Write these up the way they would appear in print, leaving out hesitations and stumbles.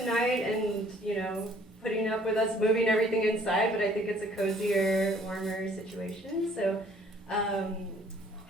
tonight and, you know, putting up with us moving everything inside, but I think it's a cozier, warmer situation. So,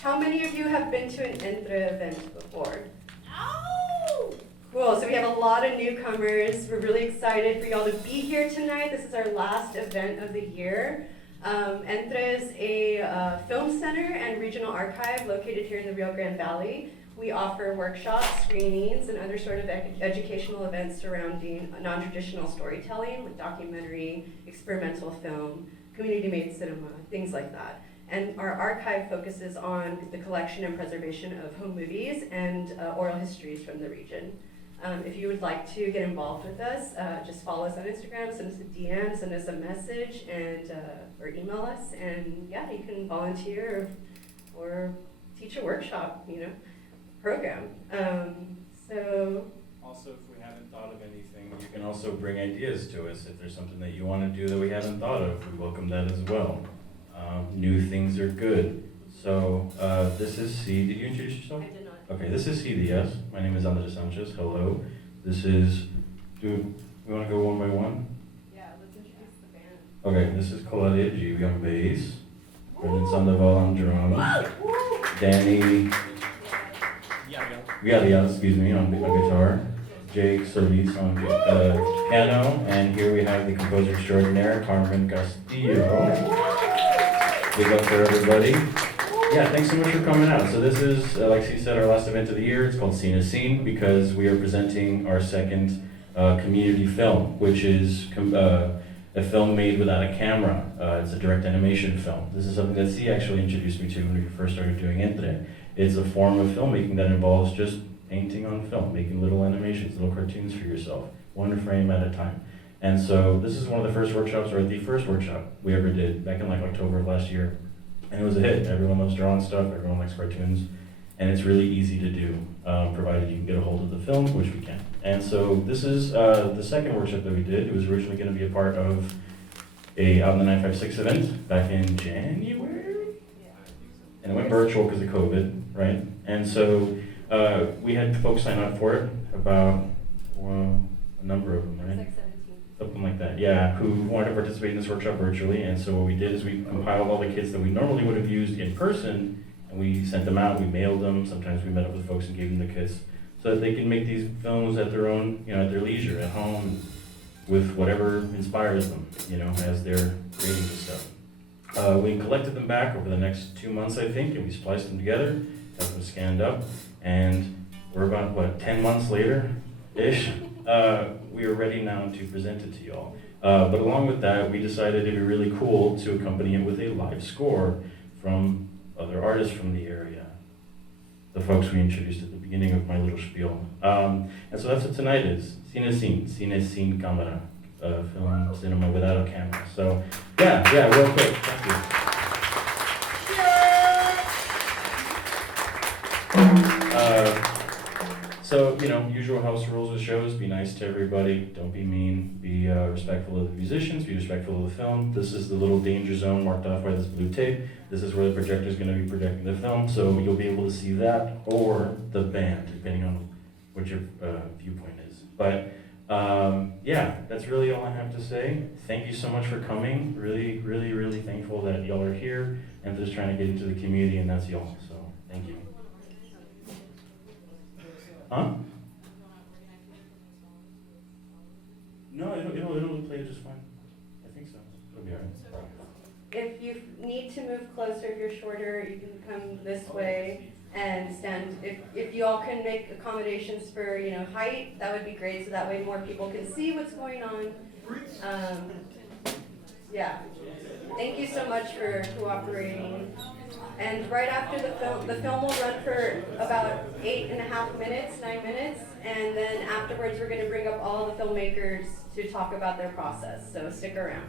how many of you have been to an Entre event before? Oh! Cool, so we have a lot of newcomers. We're really excited for y'all to be here tonight. This is our last event of the year. Entre is a film center and regional archive located here in the Rio Grande Valley. We offer workshops, screenings, and other sort of educational events surrounding non-traditional storytelling, like documentary, experimental film, community-made cinema, things like that. And our archive focuses on the collection and preservation of home movies and oral histories from the region. If you would like to get involved with us, just follow us on Instagram, send us a DM, send us a message, and or email us, and yeah, you can volunteer or teach a workshop, you know, program. So. Also, if we haven't thought of anything, you can also bring ideas to us. If there's something that you want to do that we haven't thought of, we welcome that as well. New things are good. So this is C. Did you introduce yourself? I did not. Okay, this is CDS. My name is Andres Sanchez. Hello. This is, do we want to go one by one? Yeah, let's introduce the band. Okay, this is Claudia G on bass, Brendan Sandoval on drums, Danny Villarreal, excuse me, on guitar, Jake Solis on piano, and here we have the composer extraordinaire, Carmen Castillo. Big up for everybody. Yeah, thanks so much for coming out. So this is, like she said, our last event of the year. It's called CINESÍN because we are presenting our second community film, which is a film made without a camera. It's a direct animation film. This is something that C actually introduced me to when we first started doing Entre. It's a form of filmmaking that involves just painting on film, making little animations, little cartoons for yourself, one frame at a time. And so this is one of the first workshops, or the first workshop we ever did back in like October of last year. And it was a hit. Everyone loves drawing stuff, everyone likes cartoons, and it's really easy to do, provided you can get a hold of the film, which we can. And so this is the second workshop that we did. It was originally going to be a part of a Out in the 956 event back in January? And it went virtual because of COVID, right? And so we had folks sign up for it, about a number of them, right? It's like 17. Something like that, yeah, who wanted to participate in this workshop virtually. And so what we did is we compiled all the kits that we normally would have used in person, and we sent them out, we mailed them. Sometimes we met up with folks and gave them the kits so that they can make these films at their own, you know, at their leisure, at home, with whatever inspires them, you know, as they're creating this stuff. We collected them back over the next 2 months, I think, and we spliced them together, got them scanned up, and we're about, what, 10 months later-ish? We are ready now to present it to y'all. But along with that, we decided it'd be really cool to accompany it with a live score from other artists from the area, the folks we introduced at the beginning of my little spiel. And so that's what tonight is, CINESÍN Camera, film cinema without a camera. So yeah, real quick, thank you. So, you know, usual house rules with shows: be nice to everybody, don't be mean, be respectful of the musicians, be respectful of the film. This is the little danger zone marked off by this blue tape. This is where the projector is going to be projecting the film, so you'll be able to see that or the band, depending on what your viewpoint is. But yeah, that's really all I have to say. Thank you so much for coming. Really, really, really thankful that y'all are here and just trying to get into the community, and that's y'all. So thank you. Huh? No, it'll play just fine. I think so. It'll be alright. If you need to move closer, if you're shorter, you can come this way and stand. If you all can make accommodations for, you know, height, that would be great, so that way more people can see what's going on. Yeah. Thank you so much for cooperating. And right after the film will run for about 8.5 minutes, 9 minutes, and then afterwards we're going to bring up all the filmmakers to talk about their process, so stick around.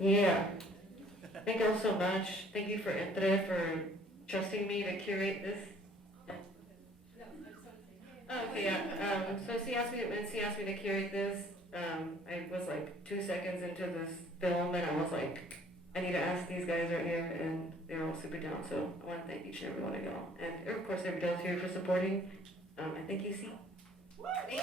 Yeah. Thank you all so much. Thank you for Entre for trusting me to curate this. Oh, okay, yeah. So she asked me to curate this. I was like 2 seconds into this film, and I was like, I need to ask these guys right here, and they're all super down. So I want to thank each and every one of y'all, and of course everybody else here for supporting. I think you see. Thank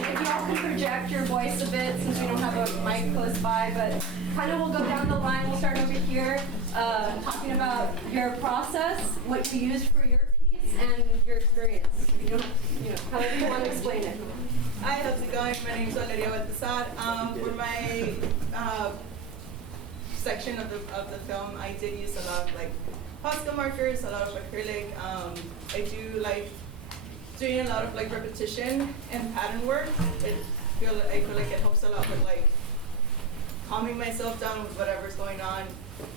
If y'all can project your voice a bit, since we don't have a mic close by, but kind of we'll go down the line. We'll start over here, talking about your process, what you used for your piece, and your experience. However you want to explain it. Hi, how's it going? My name is Valeria Baltasar. For my section of the film, I did use a lot of like Posca markers, a lot of acrylic. I do like doing a lot of like repetition and pattern work. I feel like it helps a lot with like calming myself down with whatever's going on.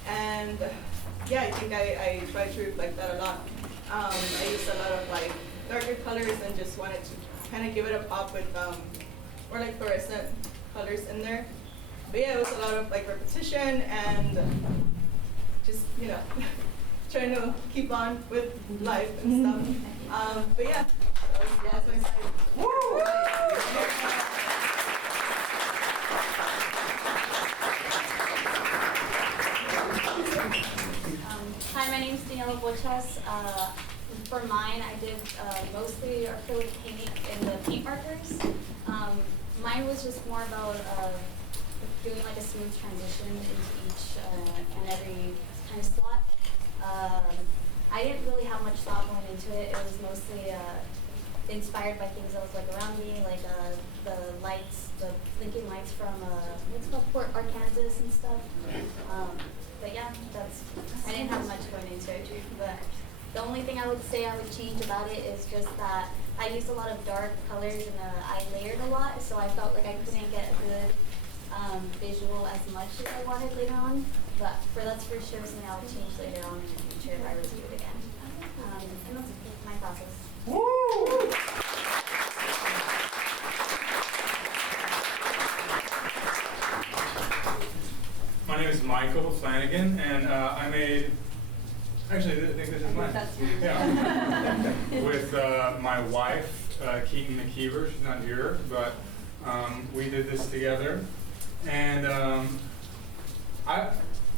And yeah, I think I try to reflect that a lot. I used a lot of like darker colors and just wanted to kind of give it a pop with more like fluorescent colors in there. But yeah, it was a lot of like repetition and just, trying to keep on with life and stuff. But yeah, that was my side. Hi, my name is Daniela Bochas. For mine, I did mostly acrylic paint in the paint markers. Mine was just more about doing like a smooth transition into each and every kind of slot. I didn't really have much thought going into it. It was mostly inspired by things that was like around me, like the lights, the blinking lights from what's it called, Port Arkansas and stuff. But yeah, I didn't have much going into it. But the only thing I would say I would change about it is just that I used a lot of dark colors and I layered a lot, so I felt like I couldn't get a good visual as much as I wanted later on. But that's for sure something I would change later on in the future if I were to do it again. And that's my process. Woo! My name is Michael Flanagan, and I made. Actually, I think this is mine. That's yours. Yeah. With my wife, Keaton McKeever. She's not here, but we did this together. And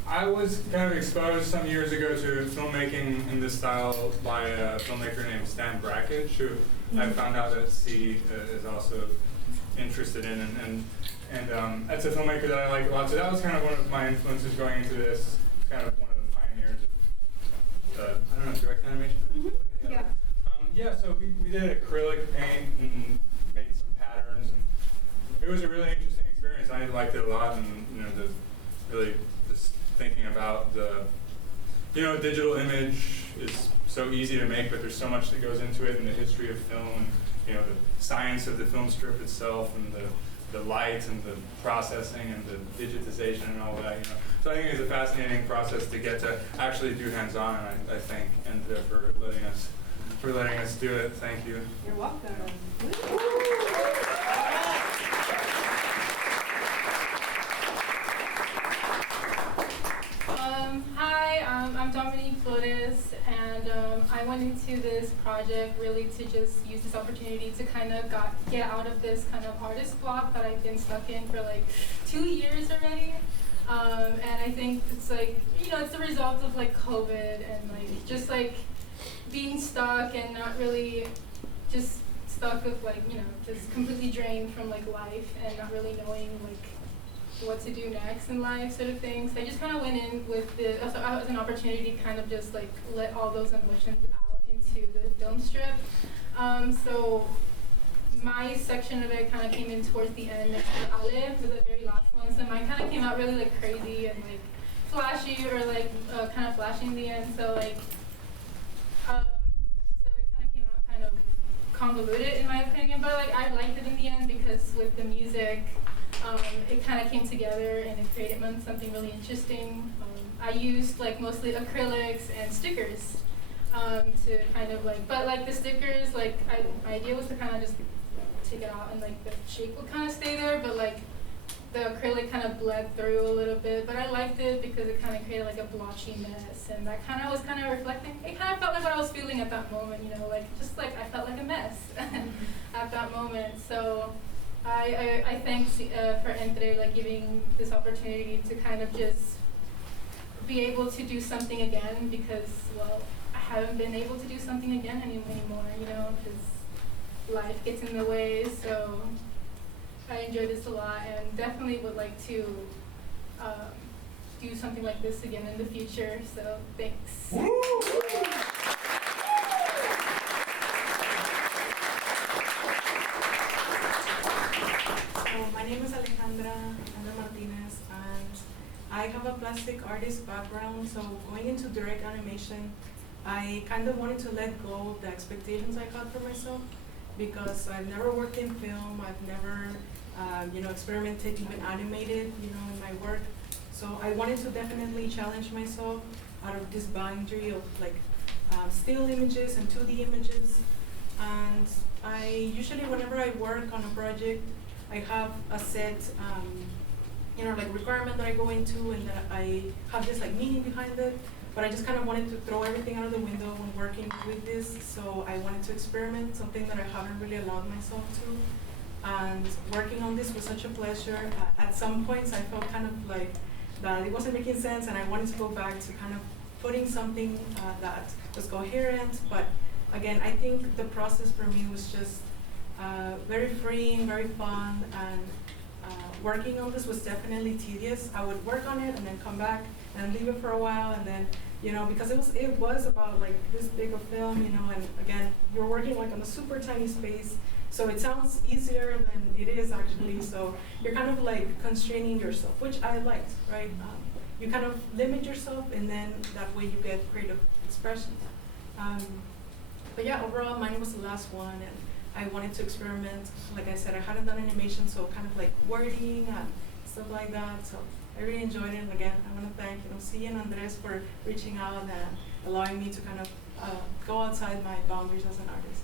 I was kind of exposed some years ago to filmmaking in this style by a filmmaker named Stan Brakhage, who I found out that C is also interested in. And that's a filmmaker that I like a lot. So that was kind of one of my influences going into this. Kind of one of the pioneers of, I don't know, direct animation? Mm-hmm. Yeah. Yeah, so we did acrylic paint and made some patterns. And it was a really interesting experience. I liked it a lot, and really just thinking about the, digital image is so easy to make, but there's so much that goes into it, and the history of film, and the science of the film strip itself, and the light and the processing and the digitization and all that. So I think it's a fascinating process to get to actually do hands-on, and I thank Enta for letting us do it. Thank you. You're welcome. Hi, I'm Dominique Flores, and I went into this project really to just use this opportunity to kind of get out of this kind of artist block that I've been stuck in for like 2 years already. And I think it's like, it's the result of like COVID and like just like being stuck and not really just stuck with like, just completely drained from like life and not really knowing like what to do next in life sort of thing. So I just kind of went in with as an opportunity to kind of just like let all those emotions out into the film strip. So my section of it kind of came in towards the end next to Ale, was the very last one. So mine kind of came out really like crazy and like flashy or like kind of flashy in the end. So like, so it kind of came out kind of convoluted in my opinion, but like I liked it in the end because with the music, it kind of came together and it created something really interesting. I used like mostly acrylics and stickers to kind of like, but like the stickers, like my idea was to kind of just take it out and like the shape would kind of stay there, but like the acrylic kind of bled through a little bit, but I liked it because it kind of created like a blotchy mess, and that kind of was kind of reflecting, it kind of felt like what I was feeling at that moment, you know, like just like I felt like a mess at that moment. So I thank for Entre like giving this opportunity to kind of just be able to do something again, because, well, I haven't been able to do something again anymore, you know, because life gets in the way. So I enjoy this a lot and definitely would like to do something like this again in the future. So thanks. So my name is Alejandra Martinez, and I have a plastic artist background. So going into direct animation, I kind of wanted to let go of the expectations I had for myself, because I've never worked in film. I've never, experimented even animated, in my work. So I wanted to definitely challenge myself out of this boundary of like still images and 2D images. And I usually, whenever I work on a project, I have a set, requirement that I go into, and that I have this like meaning behind it. But I just kind of wanted to throw everything out of the window when working with this. So I wanted to experiment, something that I haven't really allowed myself to. And working on this was such a pleasure. At some points, I felt kind of like that it wasn't making sense, and I wanted to go back to kind of putting something that was coherent. But again, I think the process for me was just very freeing, very fun, and working on this was definitely tedious. I would work on it and then come back and leave it for a while, and then, because it was about like this big of film, and again, you're working like on a super tiny space, so it sounds easier than it is actually. So you're kind of like constraining yourself, which I liked, right? You kind of limit yourself, and then that way you get creative expression. But yeah, overall, mine was the last one, and I wanted to experiment. Like I said, I hadn't done animation, so kind of like wording and stuff like that. So I really enjoyed it. And again, I want to thank C and Andres for reaching out and allowing me to kind of go outside my boundaries as an artist.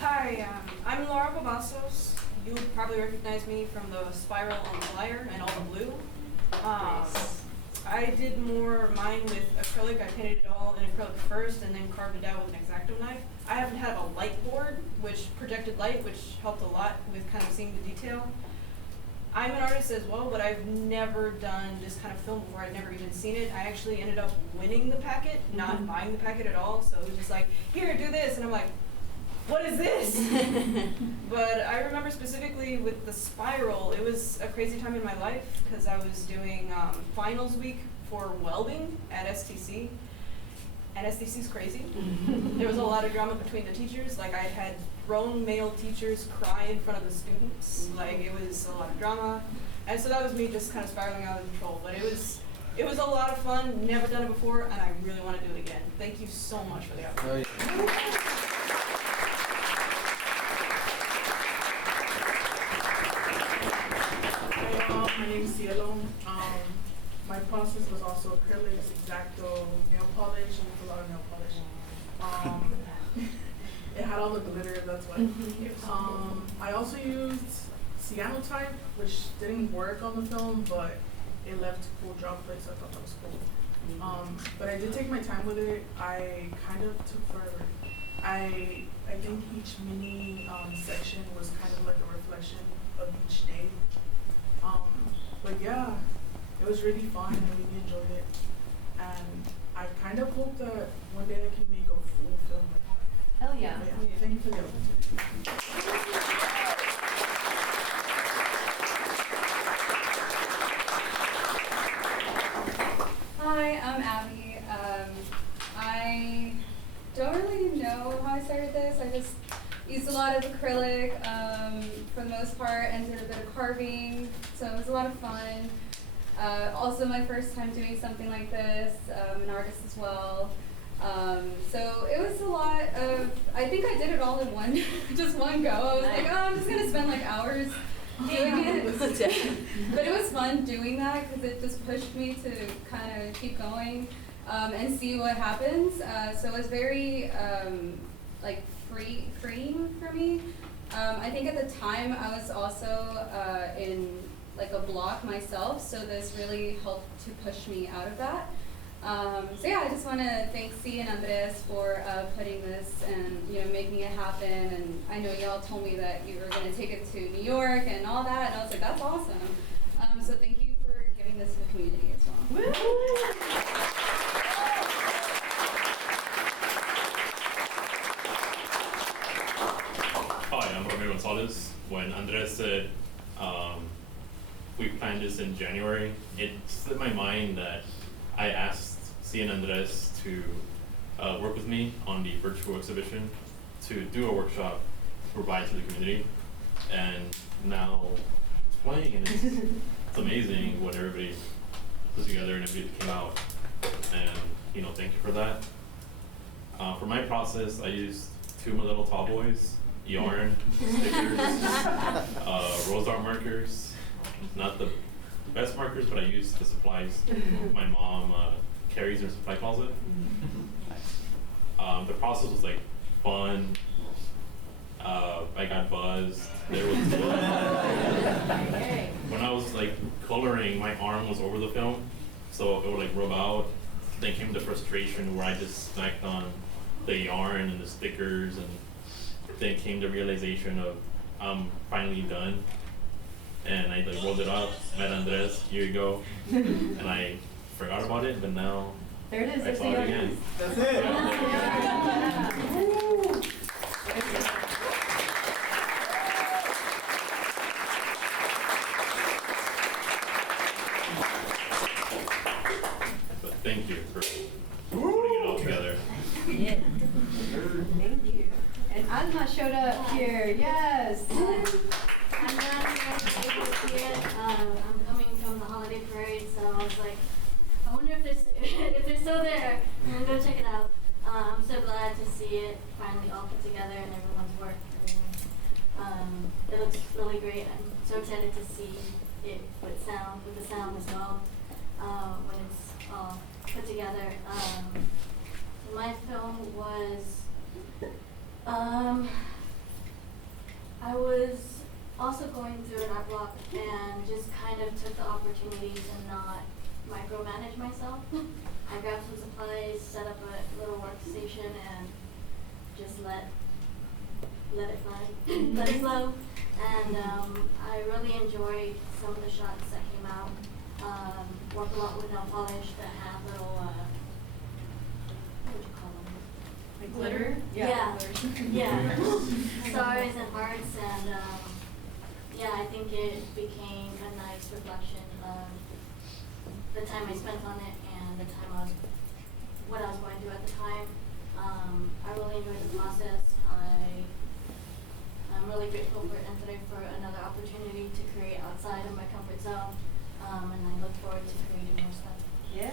Hi, I'm Laura Babassos. You probably recognize me from the spiral on the flyer and all the blue. I did more mine with acrylic. I painted it all in acrylic first and then carved it out with an X-Acto knife. I happen to have a light board, which projected light, which helped a lot with kind of seeing the detail. I'm an artist as well, but I've never done this kind of film before. I'd never even seen it. I actually ended up winning the packet, not buying the packet at all. So it was just like, here, do this. And I'm like, what is this? But I remember specifically with the spiral, it was a crazy time in my life because I was doing finals week for welding at STC. And STC's crazy. There was a lot of drama between the teachers. Like, I had grown male teachers cry in front of the students. Like, it was a lot of drama. And so that was me just kind of spiraling out of control. But it was a lot of fun, never done it before, and I really want to do it again. Thank you so much for the opportunity. My name is Cielo. My process was also acrylics, X-Acto, nail polish. I used a lot of nail polish. It had all the glitter, that's why. I also used cyanotype, which didn't work on the film, but it left cool droplets. I thought that was cool. But I did take my time with it. I kind of took forever. I think each mini section was kind of like a reflection of each day. But yeah, it was really fun. I really enjoyed it. And I kind of hope that one day I can make a full film like that. Hell yeah. But yeah, thank you for the opportunity. Hi, I'm Abby. I don't really know how I started this. I just used a lot of acrylic for the most part, and did a bit of carving, so it was a lot of fun. Also my first time doing something like this, an artist as well. So it was a lot of, I think I did it all in one, just one go. I was like, oh, I'm just gonna spend like hours doing it. But it was fun doing that because it just pushed me to kind of keep going and see what happens. So it was very like freeing for me. I think at the time I was also in like a block myself, so this really helped to push me out of that. So yeah, I just want to thank C and Andres for putting this and making it happen. And I know y'all told me that you were going to take it to New York and all that, and I was like, that's awesome. So thank you for giving this to the community as well. Hi, I'm Romeo Gonzalez. When Andres said we planned this in January, it slipped my mind that I asked C and Andres to work with me on the virtual exhibition to do a workshop to provide to the community. And now it's playing, and it's amazing what everybody put together and everybody came out. And thank you for that. For my process, I used 2 of my little tall boys, yarn, stickers, rose art markers. Not the best markers, but I used the supplies my mom carries in her supply closet. The process was like fun. I got buzzed. There was when I was like coloring, my arm was over the film, so it would like rub out. Then came the frustration where I just snacked on the yarn and the stickers, and then came the realization of I'm finally done. And I like rolled it up, met Andres, here you go, and I forgot about it, but now There it is. I saw it again. That's it. But thank you for putting it all together. Yeah. Thank you. And Alma showed up here. Yes. I'm glad you guys were able to see it. I'm coming from the holiday parade, so I was like, I wonder if they're still there. I'm gonna go check it out. I'm so glad to see it finally all put together and everyone's work. It looks really great. I'm so excited to see it with the sound as well, when it's all put together. My film was, I was also going through an art block and just kind of took the opportunity to not micromanage myself. I grabbed some supplies, set up a little workstation, and just let it fly, let it flow. And I really enjoyed some of the shots that came out. Worked a lot with nail polish that have little, what would you call them? Like glitter? Yeah. Glitter. Yeah. Stars and hearts, and yeah, I think it became a nice reflection of the time I spent on it and the time what I was going through at the time. I really enjoyed the process. I'm really grateful for Entre for another opportunity to create outside of my comfort zone, and I look forward to creating more stuff. Yes.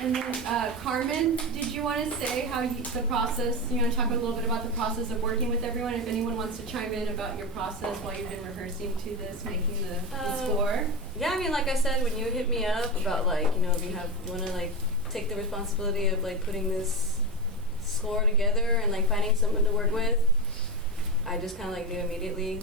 And then, Carmen, did you want to say how the process, talk a little bit about the process of working with everyone? If anyone wants to chime in about your process while you've been rehearsing to this, making the score. Yeah, I mean, like I said, when you hit me up about if you want to take the responsibility of putting this score together and finding someone to work with, I just kind of knew immediately,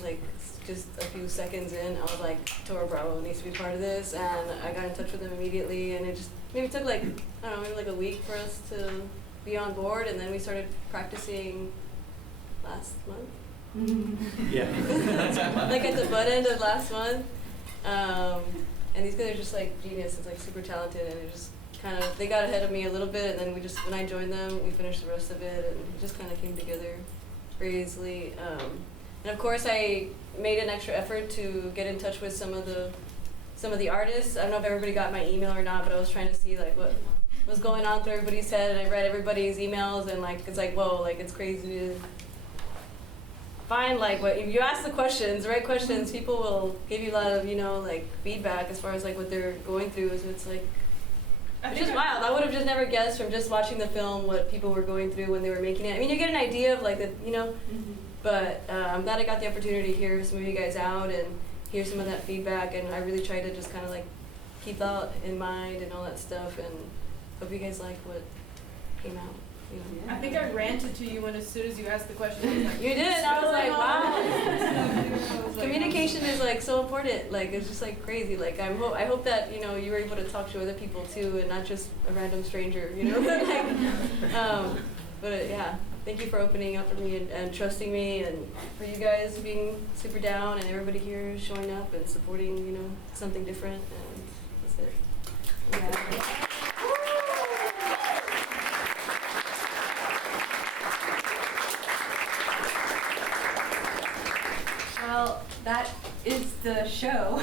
just a few seconds in, I was like, Toro Bravo needs to be part of this, and I got in touch with them immediately, and it just maybe took I don't know, maybe a week for us to be on board, and then we started practicing last month. Yeah. At the butt end of last month. And these guys are just geniuses, super talented, and it just they got ahead of me a little bit, and then when I joined them, we finished the rest of it, and it just kind of came together very easily. And of course, I made an extra effort to get in touch with some of the artists. I don't know if everybody got my email or not, but I was trying to see what was going on through everybody's head, and I read everybody's emails, and it's whoa, it's crazy to find what if you ask the right questions, people will give you a lot of feedback as far as what they're going through. So it's Which is wild. I would have just never guessed from just watching the film what people were going through when they were making it. I mean, you get an idea of like the, you know, but I'm glad I got the opportunity to hear some of you guys out and hear some of that feedback, and I really tried to just kind of like keep that in mind and all that stuff, and hope you guys like what came out. You know. I think I ranted to you when as soon as you asked the question. I was like, You did. I was like, wow. Communication is like so important. Like it's just like crazy. Like I hope that you know you were able to talk to other people too, and not just a random stranger. You know. Like, but yeah, thank you for opening up for me and trusting me, and for you guys being super down, and everybody here showing up and supporting. You know, something different, and that's it. Yeah. Well, that is the show.